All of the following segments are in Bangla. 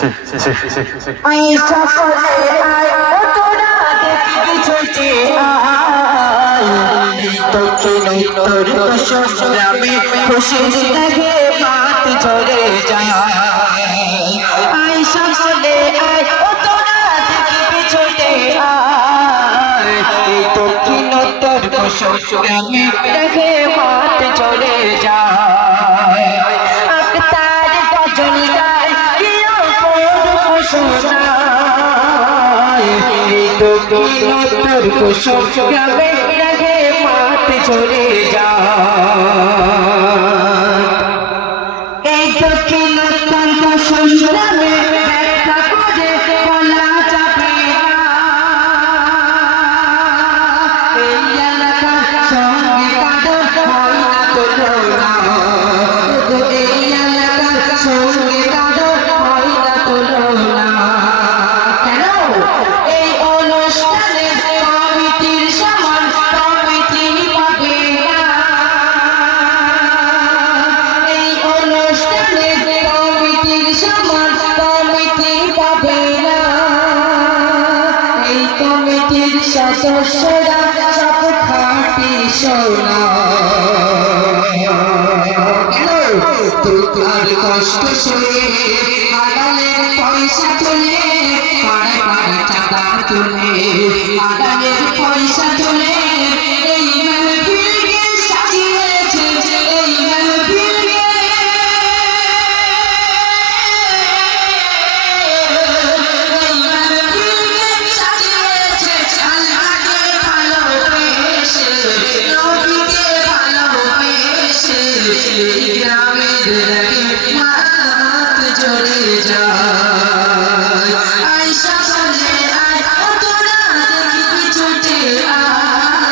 আই সকলে আয় তোরা দেখবি ছুটে আয় দক্ষিণ উত্তর পশ্চিম গ্রামে খুশির লাগে মাত ঝরে যায় আই সকলে আয় তোরা দেখবি ছুটে আয় দক্ষিণ উত্তর পশ্চিম গ্রামে লাগে মাত ঝরে যায় আক্তার গজল গায় দক্ষিণোত্তর কুসুম গ্রামে লাগে মাত ঝরে যায় এই দক্ষিণোত্তর কুসুম গ্রামে ব্যাখ্যা করে বলা যাবে না এই এলাকার সঙ্গে কারো হয় না তুলনা এই এলাকার সঙ্গে কারো হয় না তুলনা সদস্যরা সব খাটি সোনা তোর কষ্ট শুনে আগালের পয়সা তুলে পাড়ে পাড়ে টাকা তুলে আগালের পয়সা তুলে এই মেহফিলকে সাজিয়েছে এই মেহফিলকে গ্রামের মাত ঝরে যায় আয়সা বলে আয় তোরা দেখবি ছুটে আয়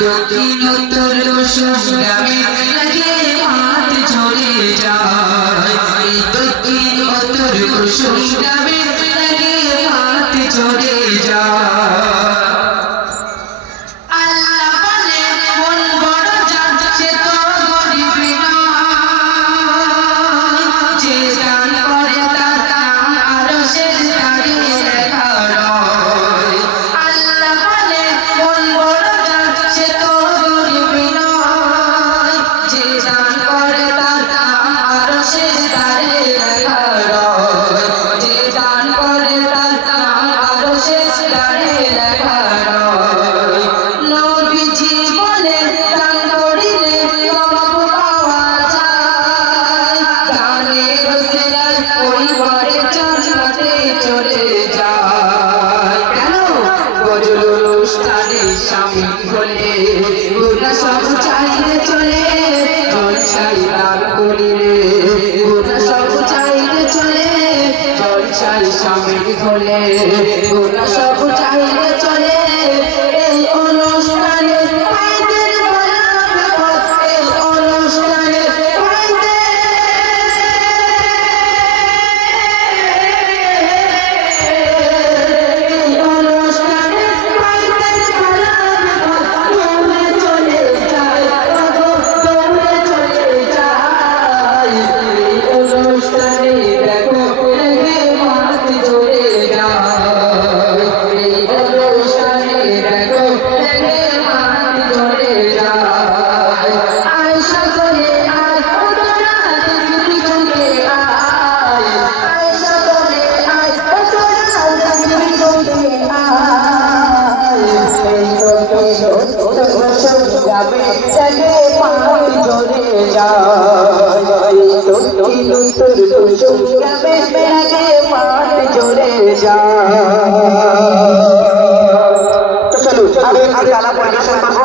দক্ষিণ উত্তর কুসুম গ্রামে লাগে মাত ঝরে যায় দক্ষিণ উত্তর কুসুম গ্রামে লাগে মাত ঝরে যায় সব চাইলে চলে জলসাই দান করিলে গোটা সব চাইলে চলে জলসাই সামিল হলে গোটা সব চাইলে চলে এই অনুষ্ঠানে ভাইদের বলা এই অনুষ্ঠানে চলো আগে আলাপ পরিবেশন করবো।